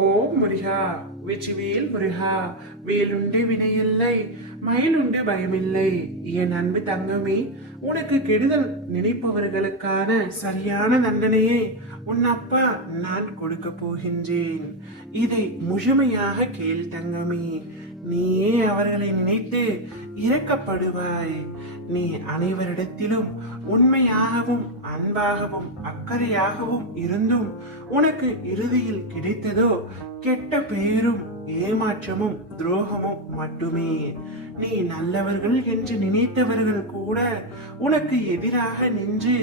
ஓம் முருகா, வெற்றிவேல் முருகா. வேலுண்டு வினையில்லை, மயிலுண்டு பயமில்லை. என் அன்பு தங்கமே, உனக்கு கெடுதல் நினைப்பவர்களுக்கான சரியான தண்டனையை உன் அப்பா நான் கொடுக்க போகின்றேன். இதை முழுமையாக கேள் தங்கமே. நீயே அவர்களை நினைத்து இரக்கப்படுவாய். நீ அனைவரிடத்திலும் உண்மையாகவும் அன்பாகவும் அக்கறையாகவும் இருந்தும் உனக்கு இறுதியில் கிடைத்ததோ கெட்ட பெயரும் ஏமாற்றமும் துரோகமும் மட்டுமே. நீ நல்லவர்கள் என்று நினைத்தவர்கள் கூட உனக்கு எதிராக நின்று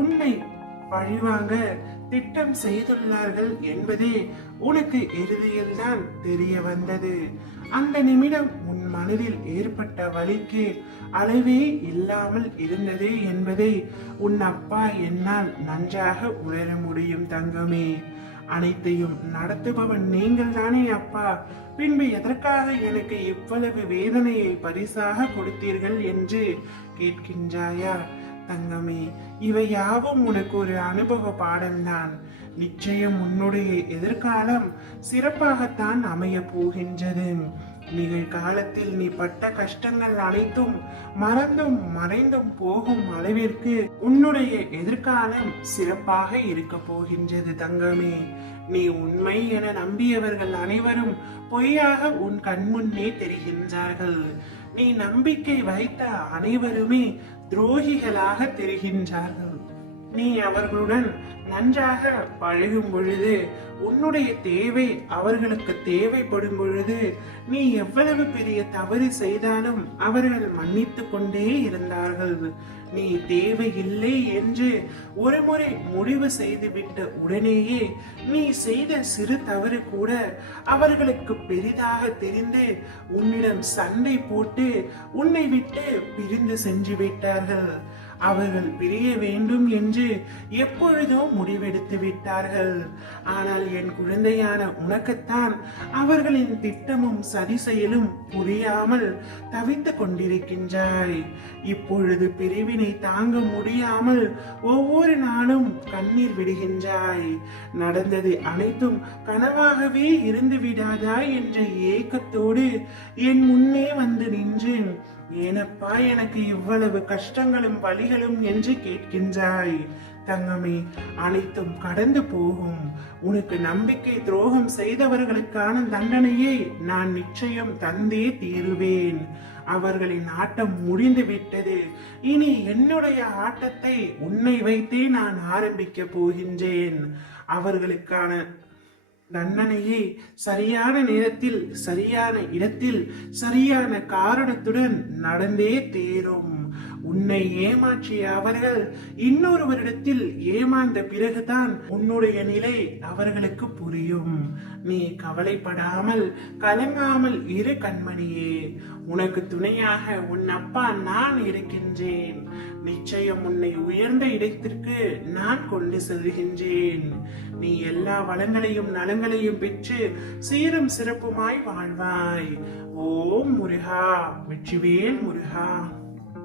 உன்னை பழிவாங்க திட்டம் செய்துள்ளார்கள் என்பதே உனக்கு இறுதியில் தான் தெரிய வந்தது. அந்த நிமிடம் உன் மனதில் ஏற்பட்ட வலிக்கு அளவே இல்லாமல் இருந்தது என்பதை உன் அப்பா என்னால் நன்றாக உணர முடியும் தங்கமே. அனைத்தையும் நடத்துபவன் நீங்கள் தானே அப்பா. பின்பு எதற்காக எனக்கு இவ்வளவு வேதனையை பரிசாக கொடுத்தீர்கள் என்று கேட்கின்றாயா தங்கமே? இவை யாவும் உனக்கு ஒரு அனுபவ பாடம்தான். நிச்சயம் உன்னுடைய எதிர்காலம் சிறப்பாகத்தான் அமைய போகின்றது. நிகழ்காலத்தில் நீ பட்ட கஷ்டங்கள் அனைத்தும் மறந்தும் மறைந்தும் போகும் அளவிற்கு உன்னுடைய எதிர்காலம் சிறப்பாக இருக்க போகின்றது தங்கமே. நீ உண்மை என நம்பியவர்கள் அனைவரும் பொய்யாக உன் கண்முன்னே தெரிகின்றார்கள். நீ நம்பிக்கை வைத்த அனைவருமே துரோகிகளாக தெரிகின்றார்கள். நீ அவர்களுடன் நன்றாக பழகும் பொழுது, உன்னுடைய தேவை அவர்களுக்கு தேவைப்படும் பொழுது, நீ எவ்வளவு பெரிய தவறு செய்தாலும் அவர்கள் மன்னித்து கொண்டே இருந்தார்கள். நீ தேவையில்லை என்று ஒருமுறை முடிவு செய்துவிட்ட உடனேயே நீ செய்த சிறு தவறு கூட அவர்களுக்கு பெரிதாக தெரிந்து உன்னிடம் சண்டை போட்டு உன்னை விட்டு பிரிந்து சென்று விட்டார்கள். அவர்கள் பிரிய வேண்டும் என்று எப்பொழுதோ முடிவெடுத்து விட்டார்கள். ஆனால் என் குழந்தையான உனக்குத்தான் அவர்களின் திட்டமும் சதி செயலும் புரியாமல் தவித்துக் கொண்டிருக்கின்றாய். இப்பொழுது பிரிவினை தாங்க முடியாமல் ஒவ்வொரு நாளும் கண்ணீர் விடுகின்றாய். நடந்தது அனைத்தும் கனவாகவே இருந்து விடாதா என்ற ஏக்கத்தோடு என் முன்னே வந்து நின்று, ஏனப்பா எனக்கு இவ்வளவு கஷ்டங்களும் வலிகளும் என்று கேட்கின்றாய் தங்கமே. அனைத்தும் கடந்து போகும். உனக்கு நம்பிக்கை துரோகம் செய்தவர்களுக்கான தண்டனையை நான் நிச்சயம் தந்தே தீருவேன். அவர்களின் ஆட்டம் முடிந்து விட்டது. இனி என்னுடைய ஆட்டத்தை உன்னை வைத்தே நான் ஆரம்பிக்க போகின்றேன். அவர்களுக்கான தண்டனையை சரியான நேரத்தில் சரியான இடத்தில் சரியான காரணத்துடன் நடந்தே தேரும். உன்னை ஏமாற்றிய அவர்கள் இன்னொருவரிடத்தில் ஏமாந்த பிறகுதான் உன்னுடைய நிலை அவர்களுக்கு புரியும். நீ கவலைப்படாமல் கலங்காமல் இரு கண்மணியே. உனக்கு துணையாக உன் அப்பா நான் இருக்கின்றேன். நிச்சயம் உன்னை உயர்ந்த இடத்திற்கு நான் கொண்டு செல்கின்றேன். நீ எல்லா வளங்களையும் நலங்களையும் பெற்று சீரும் சிறப்புமாய் வாழ்வாய். ஓம் முருகா, வெற்றிவேல் முருகா.